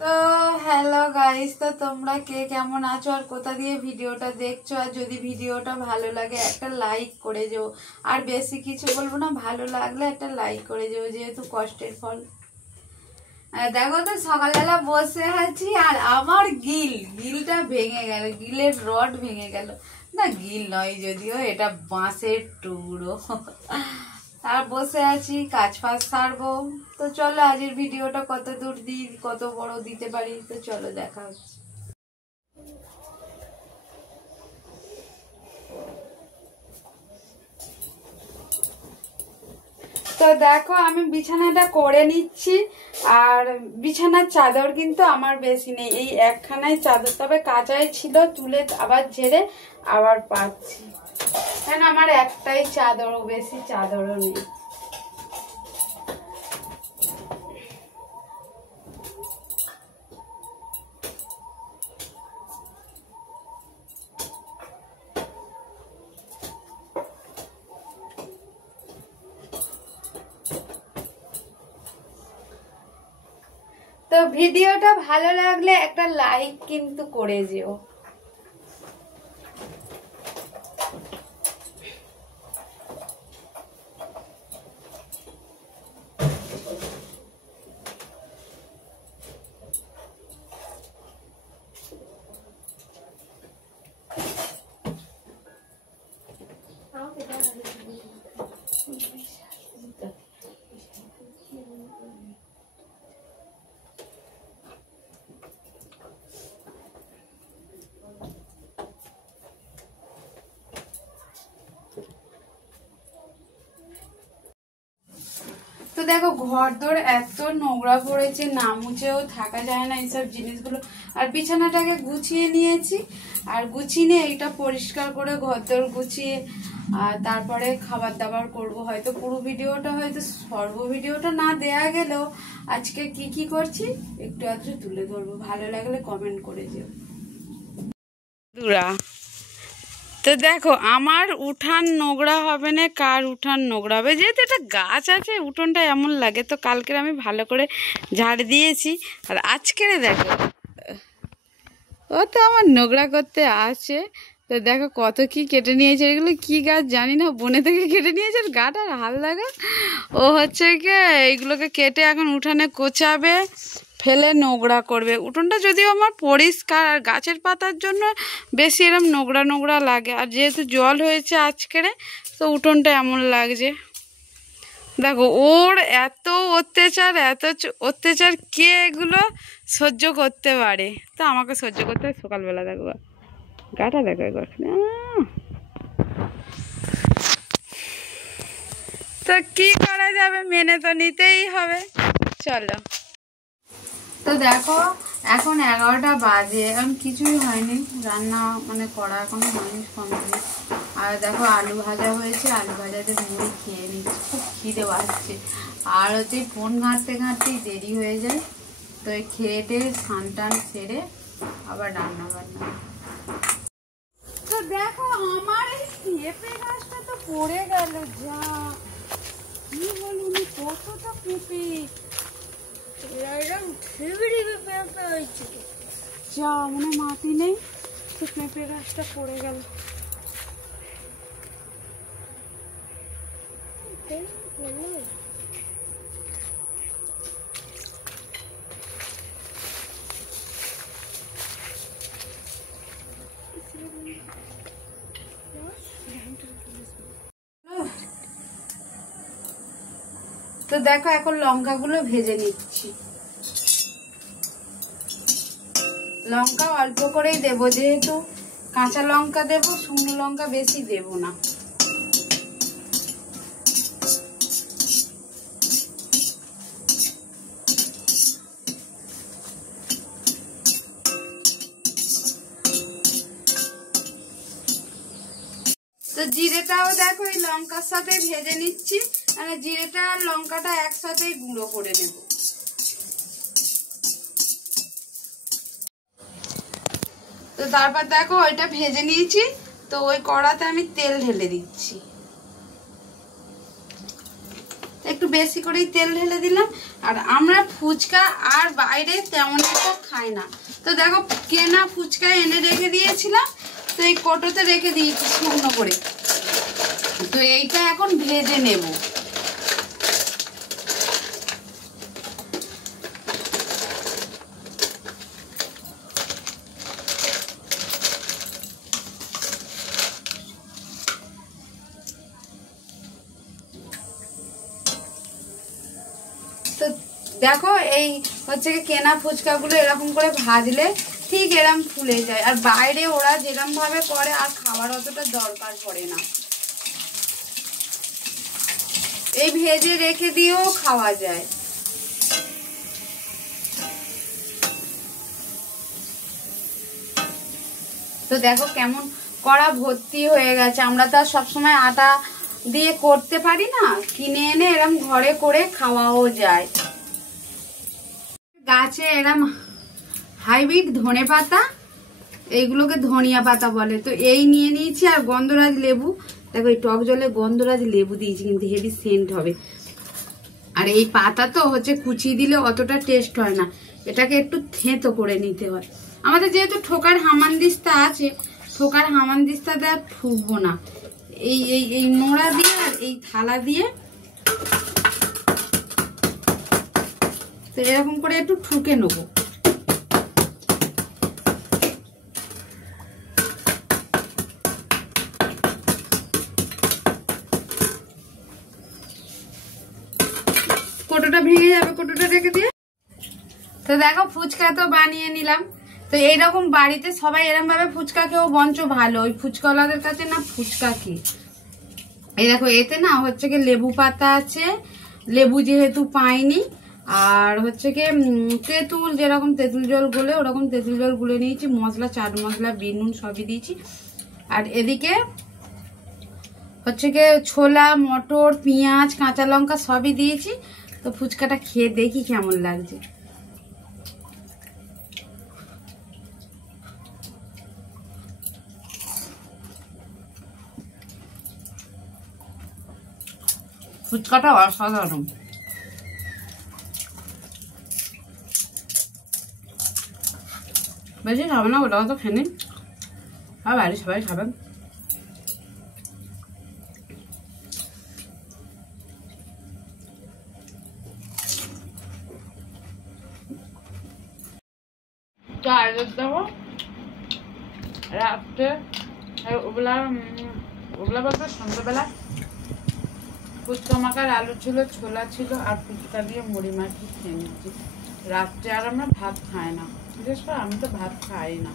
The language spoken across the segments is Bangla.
তো হ্যালো গাইস, তো তোমরা কে কেমন আছো আর কোথা দিয়ে ভিডিওটা দেখছো? আর যদি ভিডিওটা ভালো লাগে একটা লাইক করে যেও। আর বেশি কিছু বলবো না, ভালো লাগলে একটা লাইক করে যেও, যেহেতু কষ্টের ফল। দেখো তো সকালবেলা বসে আছি আর আমার গিলটা ভেঙে গেল, গিলের রড ভেঙে গেল। না, গিল নয় যদিও, এটা বাঁশের টুকরো। আর বসে আছি, কাজ ফাজ সারবো। তো চলো আজকের ভিডিওটা কত দূর দিই, কত বড় দিতে পারি, তো চলো দেখা হচ্ছে। তো দেখো আমি বিছানাটা করে নিচ্ছি। আর বিছানার চাদর কিন্তু আমার বেশি নেই, এই একখানাই চাদর, তবে কাঁচাই ছিল, তুলে আবার ঝেড়ে আবার পাচ্ছি, কেন আমার একটাই চাদরও, বেশি চাদরও নেই। তো ভিডিওটা ভালো লাগলে একটা লাইক কিন্তু করে যেও। তো দেখো ঘরদোর এত নোংরা পড়েছে, না মুছেও থাকা যায় না এইসব জিনিসগুলো। আর বিছানাটাকে গুছিয়ে নিয়েছি, আর গুছিয়ে নিয়ে এইটা পরিষ্কার করে ঘরদোর গুছিয়ে আর তারপরে খাবার দাবার করব। হয়তো পুরো ভিডিওটা, হয়তো সর্ব ভিডিওটা না দেয়া গেলেও আজকে কি কি করছি একটু আধটু তুলে ধরবো। ভালো লাগলে কমেন্ট করে যেও। তো দেখো আমার উঠান নোংরা হবে না, কার উঠান নোংরা হবে? যেহেতু একটা গাছ আছে, উঠোনটা এমন লাগে। তো কালকের আমি ভালো করে ঝাড় দিয়েছি, আর আজকের দেখো ও তো আমার নোংরা করতে আসে। তো দেখো কত কি কেটে নিয়েছে, এগুলো কি গাছ জানি না, বনে থেকে কেটে নিয়েছে। আর গাটা হাল লাগা, ও হচ্ছে কি এইগুলোকে কেটে এখন উঠানে কোচাবে, ফেলে নোংরা করবে। উঠোনটা যদিও আমার পরিষ্কার, আর গাছের পাতার জন্য বেশি এরম নোংরা নোংরা লাগে। আর যেহেতু জল হয়েছে আজকেরে, তো উঠোনটা এমন লাগছে। দেখো ওর এত অত্যাচার, এত অত্যাচার, কে এগুলো সহ্য করতে পারে? তো আমাকে সহ্য করতে হয়। সকালবেলা দেখো গাটা দেখো একবার, তো কি করা যাবে, মেনে তো নিতেই হবে। চলো। তো দেখো এখন 11টা বাজে, এখন কিছুই হয়নি, রান্না মানে করা এখনো হয়নি কমপ্লিট। আর দেখো আলু ভাজা হয়েছে, আলু ভাজাতে মুড়ি খেয়ে নিচ্ছি, খুব খিদে পাচ্ছে। আর হচ্ছে ফোন ঘাঁটতে ঘাঁটতেই দেরি হয়ে যায়। তো এই খেয়ে টেয়ে স্নান টান সেরে আবার রান্না বান্না। তো দেখো আমার এই পেঁপে গাছটা তো পড়ে গেল, যা কি বলুন, কতটা পেঁপে, যা মনে মাটি নেই, তো পেঁপে গাছটা পড়ে গেল। তো দেখো এখন লঙ্কাগুলো ভেজে নিচ্ছি। লঙ্কা অল্প করেই দেবো, যেহেতু কাঁচা লঙ্কা দেবো, শুকনো লঙ্কা বেশি দেবো না। তো জিরেটাও দেখো এই লঙ্কার সাথে ভেজে নিচ্ছি, মানে জিরেটা আর লঙ্কাটা একসাথেই গুঁড়ো করে নেব। তো তারপর দেখো ওইটা ভেজে নিয়েছি, তো ওই কড়াতে আমি তেল ঢেলে দিচ্ছি। একটু বেশি করেই তেল ঢেলে দিলাম। আর আমরা ফুচকা আর বাইরে তেমন একটা খাই না। তো দেখো কেনা ফুচকা এনে রেখে দিয়েছিলাম, তো এই কোটোতে রেখে দিয়েছি শুকনো করে। তো এইটা এখন ভেজে নেব। তো দেখো এই হচ্ছে কি কেনা ফুচকাগুলো এরকম করে ভাজলে ঠিক এরকম ফুলে যায়, আর বাইরে ওরা যেরকম ভাবে করে আর খাওয়ার অতটা দরকার পড়ে না। এই ভেজে রেখে দিয়েও খাওয়া যায়। তো দেখো কেমন কড়া ভর্তি হয়ে গেছে। আমরা তো আর সবসময় আটা দিয়ে করতে পারি না, কিনে এনে এরম ঘরে করে খাওয়াও যায়। গাছে এরম হাইব্রিড ধনে পাতা, এইগুলোকে ধনিয়া পাতা বলে। তো এই নিয়ে নিয়েছি, আর গন্ধরাজ লেবু। দেখো এই টক জলে গন্ধরাজ লেবু দিয়েছি, কিন্তু হেভি সেন্ট হবে। আর এই পাতা তো হচ্ছে কুচিয়ে দিলে অতটা টেস্ট হয় না, এটাকে একটু থেঁতো করে নিতে হয়। আমাদের যেহেতু ঠোকার হামানদিস্তা আছে, ঠোকার হামানদিস্তা দেওয়া ঠুকবো না, এই এই এই নোড়া দিয়ে আর এই থালা দিয়ে তো এরকম করে একটু ঠুকে নেবো। কোটোটা ভেঙে যাবে, কোটোটা রেখে দিয়ে। তো দেখো ফুচকা তো বানিয়ে নিলাম। তো এইরকম বাড়িতে সবাই এরকম ভাবে ফুচকা খেয়েও বঞ্চ ভালো, ওই ফুচকাওয়ালাদের কাছে না ফুচকা খেয়ে। এই দেখো এতে না হচ্ছে কি লেবু পাতা আছে, লেবু যেহেতু পাইনি, আর হচ্ছে কি তেঁতুল, যেরকম তেঁতুল জল গুলে ওরকম তেঁতুল জল গুলে নিয়েছি, মশলা চাট মশলা বিন নুন সবই দিয়েছি। আর এদিকে হচ্ছে কি ছোলা মটর পেঁয়াজ কাঁচা লঙ্কা সবই দিয়েছি। তো ফুচকাটা খেয়ে দেখি কেমন লাগছে। ফুচকাটা অসাধারণ। বেশি খাবে না, ওটাও তো খেয়ে নিন, আর বাড়ির সবাই খাবেন। তো আজকে দেবো রাত্রে ওগুলা বলতে সন্ধ্যাবেলা ফুচকা মাখার আলু ছিল, ছোলা ছিল, আর ফুচকা দিয়ে মুড়ি মাখিয়ে খেয়ে নিচ্ছি। রাত্রে আর আমরা ভাত খাই না, বিশেষ করে আমি তো ভাত খাই না।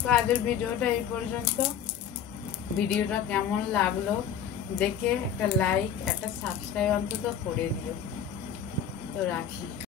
তো আজকের ভিডিওটা এই পর্যন্ত। ভিডিওটা কেমন লাগলো দেখে একটা লাইক একটা সাবস্ক্রাইব অন্তত করে দিও। তো রাখি।